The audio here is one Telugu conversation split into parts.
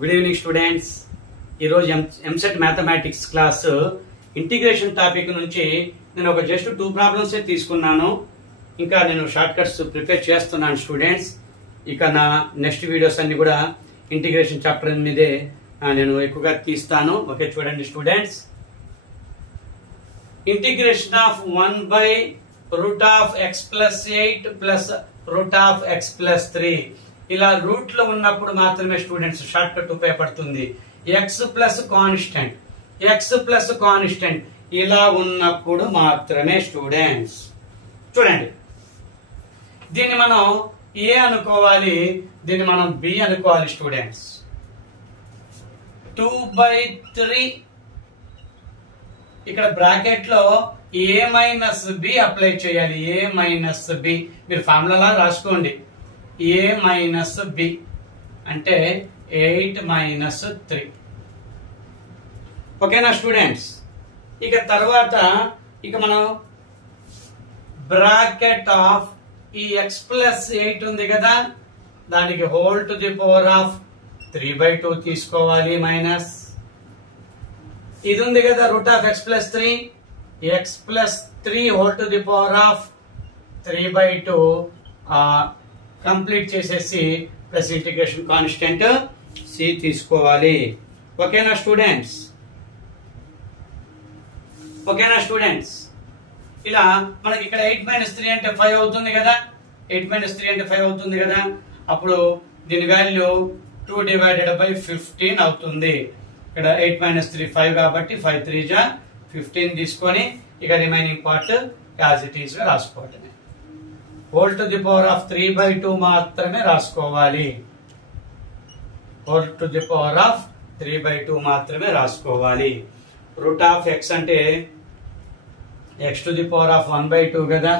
Good evening students. ఈరోజు EAMCET mathematics class integration topic నుంచి నేను ఒక జస్ట్ 2 ప్రాబ్లమ్స్ తీసుకున్నాను. ఇంకా నేను షార్ట్ కట్స్ ప్రిపేర్ చేస్తున్నాను స్టూడెంట్స్. ఇక నా నెక్స్ట్ వీడియోస్ అన్ని కూడా ఇంటిగ్రేషన్ చాప్టర్ మీదే నేను ఎక్కువగా తీస్తాను. ఓకే, చూడండి students. Integration of 1/√(x+8 +√(x+3) ఇలా రూట్ లో ఉన్నప్పుడు మాత్రమే స్టూడెంట్స్ షార్ట్ కట్ ఉపయోగపడుతుంది. ఎక్స్ ప్లస్ కాన్స్టెంట్ ఇలా ఉన్నప్పుడు మాత్రమే స్టూడెంట్స్ చూడండి. దీన్ని మనం ఏ అనుకోవాలి, దీన్ని మనం బి అనుకోవాలి స్టూడెంట్స్. 2/3 ఇక్కడ బ్రాకెట్ లో a-b అప్లై చేయాలి. a-b మీరు ఫార్ములా రాసుకోండి. a-b అంటే 8-3. ఓకేనా స్టూడెంట్స్. ఇక తర్వాత మనం బ్రాకెట్ ఆఫ్ ఈ x+8 ఉంది కదా, దానికి whole to the power of 3/2 తీసుకోవాలి. మైనస్ ఇది ఉంది కదా √(x+3) x+3 whole to the power of 3/2 complete చేసేసి ప్లస్ ఇంటిగ్రేషన్ కాన్స్టెంట్ c తీసుకోవాలి. ఓకేనా స్టూడెంట్స్. ఇలా మనకి ఇక్కడ 8-3 అంటే 5 అవుతుంది కదా. 8-3 అంటే 5 అవుతుంది కదా. అప్పుడు దీని వాల్యూ 2/15 అవుతుంది. ఇక్కడ 8-3 5 కాబట్టి 5×3=15 తీసుకొని ఇక remaining part as it is గా రాసుకోవటమే. Whole to the power of 3/2 మాత్రమే రాసుకోవాలి. Whole to the power of 3/2 మాత్రమే రాసుకోవాలి. √(x) అంటే x to the power of 1/2 కదా.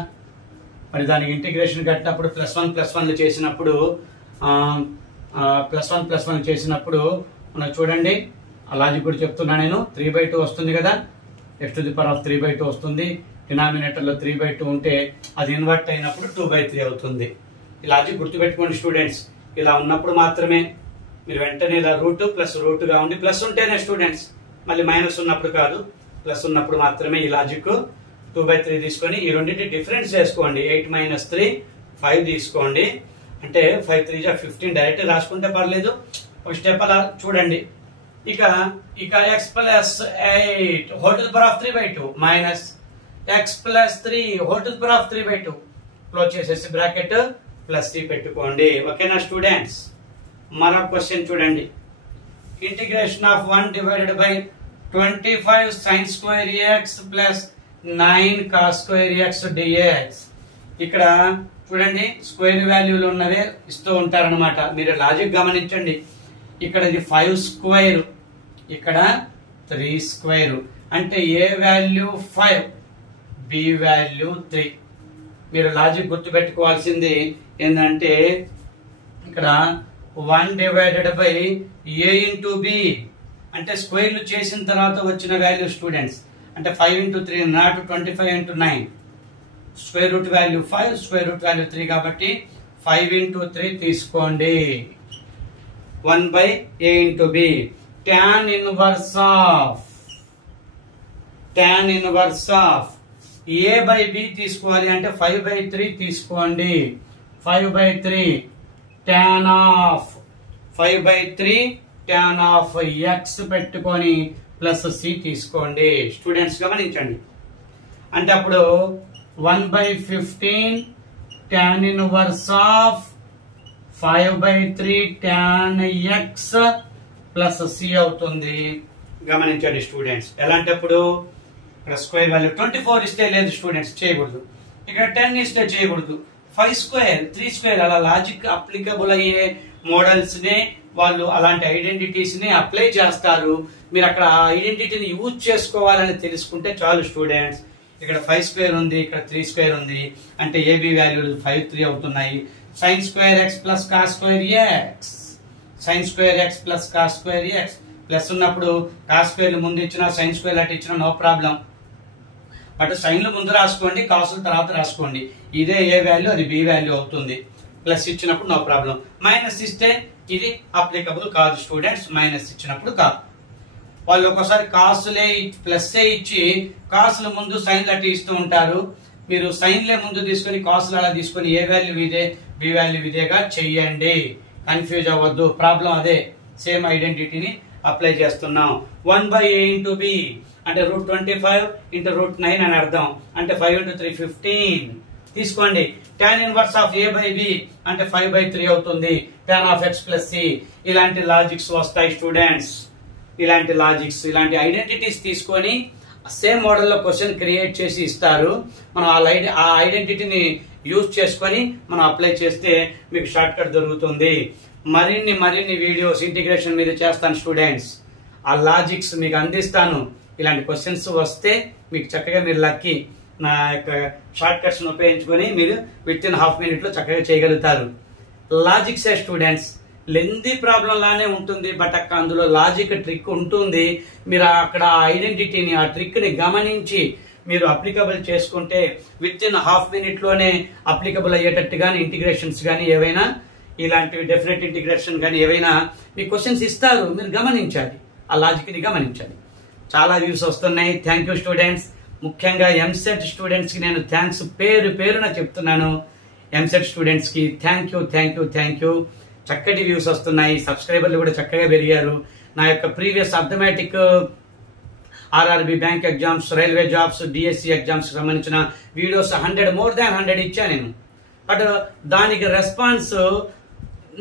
మరి దానికి ఇంటిగ్రేషన్ కట్టినప్పుడు +1+1 చేసినప్పుడు +1+1 చేసినప్పుడు మనం చూడండి, అలాగే కూడా చెప్తున్నా నేను. 3/2 వస్తుంది కదా, x to the power of 3/2 వస్తుంది. డినామినేటర్ లో 3/2 ఉంటే అది ఇన్వర్ట్ అయినప్పుడు 2/3 అవుతుంది. ఇలా గుర్తుపెట్టుకోండి స్టూడెంట్స్. ఇలా ఉన్నప్పుడు మాత్రమే మీరు వెంటనే ఇలా రూట్ గా ఉండి ప్లస్ ఉంటేనే స్టూడెంట్స్, మళ్ళీ మైనస్ ఉన్నప్పుడు కాదు, ప్లస్ ఉన్నప్పుడు మాత్రమే ఈ లాజిక్ 2/3 తీసుకొని ఈ రెండింటి డిఫరెన్స్ చేసుకోండి. 8-3 5 తీసుకోండి. అంటే 5×3=15 డైరెక్ట్ రాసుకుంటే పర్లేదు, ఒక స్టెప్ అలా చూడండి. ఇక x+8 whole to the power of 3/2 minus x+3 whole to the power of 3/2 close చేసేసి బ్రాకెట్ ప్లస్ c పెట్టుకోండి. ఓకేనా స్టూడెంట్స్. మరో క్వశ్చన్ చూడండి. Integration of 1/25 sin²x + 9 cos²x dx. ఇక్కడ చూడండి, స్క్వేర్ వాల్యూలు ఉన్నవే ఇస్తూ ఉంటారనమాట. మీరు లాజిక్ గమనించండి. ఇక్కడ ఇది 5², ఇక్కడ 3² అంటే a వాల్యూ 5, b వాల్యూ 3. మీరు లాజిక్ గుర్తు పెట్టుకోవాల్సింది ఏంటంటే ఇక్కడ 1/a/b అంటే స్క్వేర్లు చేసిన తర్వాత వచ్చిన వాల్యూ స్టూడెంట్స్. అంటే 5×3 not 25×9. Square root value 5, square root value 3 కాబట్టి 5×3 తీసుకోండి. 1/a/b tan inverse of a/b తీసుకోవాలి అంటే 5/3 తీసుకోండి. 5/3 tan ఆఫ్ x పెట్టుకొని ప్లస్ c తీసుకోండి. స్టూడెంట్స్ గమనించండి. అంటే అప్పుడు 1/15 tan inverse of 5/3 tan x plus c అవుతుంది. గమనించండి స్టూడెంట్స్. ఎలాంటప్పుడు ఇక్కడ స్క్వేర్ వాల్యూ 24 ఇస్తే లేదు స్టూడెంట్స్, చేయకూడదు. ఇక్కడ 10 ఇస్తే చేయకూడదు. 5² 3² అలా లాజిక్ అప్లికబుల్ అయ్యే మోడల్స్ ని వాళ్ళు అలాంటి ఐడెంటిటీస్ ని అప్లై చేస్తారు. మీరు అక్కడ ఐడెంటిటీని యూజ్ చేసుకోవాలని తెలుసుకుంటే చాలు స్టూడెంట్స్. ఇక్కడ 5² ఉంది, ఇక్కడ 3² ఉంది. అంటే ఏబి వాల్యూలు 5, 3 అవుతున్నాయి. sin²x + cos²x sin²x + cos²x plus ఉన్నప్పుడు cos² ముందు ఇచ్చినా sin² అటు ఇచ్చినా నో ప్రాబ్లం. బట్ సైన్లు ముందు రాసుకోండి, కాసుల తర్వాత రాసుకోండి. ఇదే ఏ వాల్యూ అది బి వాల్యూ అవుతుంది. ప్లస్ ఇచ్చినప్పుడు నో ప్రాబ్లం. మైనస్ ఇస్తే ఇది అప్లికబుల్ కాదు స్టూడెంట్స్, మైనస్ ఇచ్చినప్పుడు కాదు. వాళ్ళు ఒక్కోసారి కాసులే ప్లస్సే ఇచ్చి కాసుల ముందు సైన్లు అట్టి ఇస్తూ ఉంటారు. మీరు సైన్లే ముందు తీసుకొని కాసులు అలా తీసుకొని ఏ వాల్యూ ఇదే బి వాల్యూ ఇదేగా చెయ్యండి, కన్ఫ్యూజ్ అవ్వద్దు. ప్రాబ్లం అదే, సేమ్ ఐడెంటిటీని అప్లై చేస్తున్నాం. 1/a ఇంటూ బి అంటే √25 ఇంటూ √9 అని అర్థం, అంటే 5 into 3 15 తీసుకోండి. tan ఇన్వర్స్ ఆఫ్ a/b అంటే 5/3 అవుతుంది. tan of x plus c. ఇలాంటి లాజిక్స్ వస్తాయి స్టూడెంట్స్, ఇలాంటి లాజిక్స్, ఇలాంటి ఐడెంటిటీస్ తీసుకొని సేమ్ మోడల్లో క్వశ్చన్ క్రియేట్ చేసి ఇస్తారు. మనం ఆ ఐడెంటిటీని యూజ్ చేసుకొని మనం అప్లై చేస్తే మీకు షార్ట్ కట్ దొరుకుతుంది. మరిన్ని వీడియోస్ ఇంటిగ్రేషన్ మీద చేస్తాను స్టూడెంట్స్, ఆ లాజిక్స్ మీకు అందిస్తాను. ఇలాంటి క్వశ్చన్స్ వస్తే మీకు చక్కగా మీరు లక్కీ, నా యొక్క షార్ట్ కట్స్ ఉపయోగించుకొని మీరు విత్ ఇన్ హాఫ్ మినిట్ లో చక్కగా చేయగలుగుతారు. లాజిక్సే స్టూడెంట్స్, లెందీ ప్రాబ్లం లానే ఉంటుంది, బట్ అందులో లాజిక్ ట్రిక్ ఉంటుంది. మీరు అక్కడ ఐడెంటిటీని, ఆ ట్రిక్ ని గమనించి మీరు అప్లికబుల్ చేసుకుంటే విత్ ఇన్ హాఫ్ మినిట్ లోనే అప్లికబుల్ అయ్యేటట్టు గానీ ఇంటిగ్రేషన్స్ గానీ ఏవైనా ఇలాంటివి డెఫినెట్ ఇంటిగ్రేషన్ గానీ ఏవైనా మీ క్వశ్చన్స్ ఇస్తారు, మీరు గమనించాలి, ఆ లాజిక్ ని గమనించాలి. చాలా వ్యూస్ వస్తున్నాయి. Thank you students. ముఖ్యంగా ఎంసెట్ స్టూడెంట్స్ కి నేను థ్యాంక్స్ పేరున చెప్తున్నాను. ఎంసెట్ స్టూడెంట్స్ కి థ్యాంక్ యూ. చక్కటి వ్యూస్ వస్తున్నాయి, సబ్స్క్రైబర్లు కూడా చక్కగా పెరిగారు. నా యొక్క previous arithmetic, RRB bank exams, railway jobs, DSC exams సంబంధించిన వీడియోస్ 100 more than 100 ఇచ్చాను నేను. బట్ దానికి రెస్పాన్స్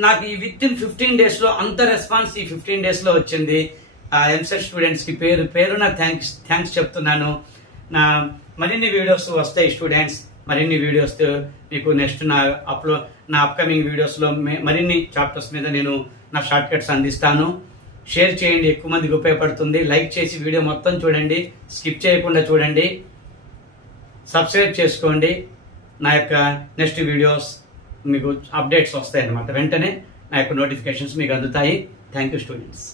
నాకు ఈ విత్ ఇన్ 15 days లో అంత రెస్పాన్స్ ఈ 15 days లో వచ్చింది. ఎంసెట్ స్టూడెంట్స్ కి పేరున థ్యాంక్స్ చెప్తున్నాను. మరిన్ని వీడియోస్ వస్తాయి స్టూడెంట్స్, మరిన్ని వీడియోస్ మీకు నెక్స్ట్ నా అప్కమింగ్ వీడియోస్ లో మరిన్ని చాప్టర్స్ మీద నేను నా షార్ట్ కట్స్ అందిస్తాను. షేర్ చేయండి, ఎక్కువ మందికి ఉపయోగపడుతుంది. లైక్ చేసి వీడియో మొత్తం చూడండి, స్కిప్ చేయకుండా చూడండి. సబ్స్క్రైబ్ చేసుకోండి. నా యొక్క నెక్స్ట్ వీడియోస్ మీకు అప్డేట్స్ వస్తాయి అన్నమాట, వెంటనే నా యొక్క నోటిఫికేషన్స్ మీకు అందుతాయి. Thank you students.